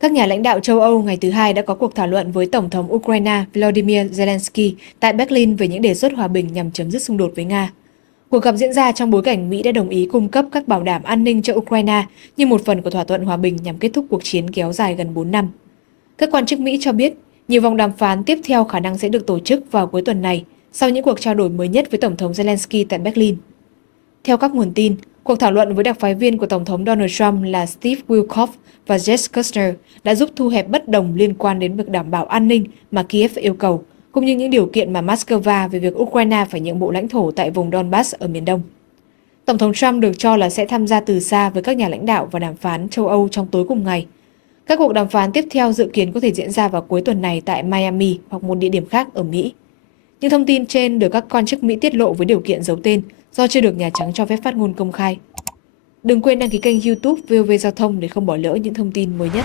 Các nhà lãnh đạo châu Âu ngày thứ Hai đã có cuộc thảo luận với Tổng thống Ukraine Volodymyr Zelensky tại Berlin về những đề xuất hòa bình nhằm chấm dứt xung đột với Nga. Cuộc gặp diễn ra trong bối cảnh Mỹ đã đồng ý cung cấp các bảo đảm an ninh cho Ukraine như một phần của thỏa thuận hòa bình nhằm kết thúc cuộc chiến kéo dài gần 4 năm. Các quan chức Mỹ cho biết, nhiều vòng đàm phán tiếp theo khả năng sẽ được tổ chức vào cuối tuần này, sau những cuộc trao đổi mới nhất với Tổng thống Zelensky tại Berlin. Theo các nguồn tin, cuộc thảo luận với đặc phái viên của Tổng thống Donald Trump là Steve Witkoff và Jess Kushner đã giúp thu hẹp bất đồng liên quan đến việc đảm bảo an ninh mà Kiev yêu cầu, cũng như những điều kiện mà Moscow về việc Ukraine phải nhượng bộ lãnh thổ tại vùng Donbass ở miền Đông. Tổng thống Trump được cho là sẽ tham gia từ xa với các nhà lãnh đạo và đàm phán châu Âu trong tối cùng ngày. Các cuộc đàm phán tiếp theo dự kiến có thể diễn ra vào cuối tuần này tại Miami hoặc một địa điểm khác ở Mỹ. Những thông tin trên được các quan chức Mỹ tiết lộ với điều kiện giấu tên do chưa được Nhà Trắng cho phép phát ngôn công khai. Đừng quên đăng ký kênh YouTube VOV Giao thông để không bỏ lỡ những thông tin mới nhất.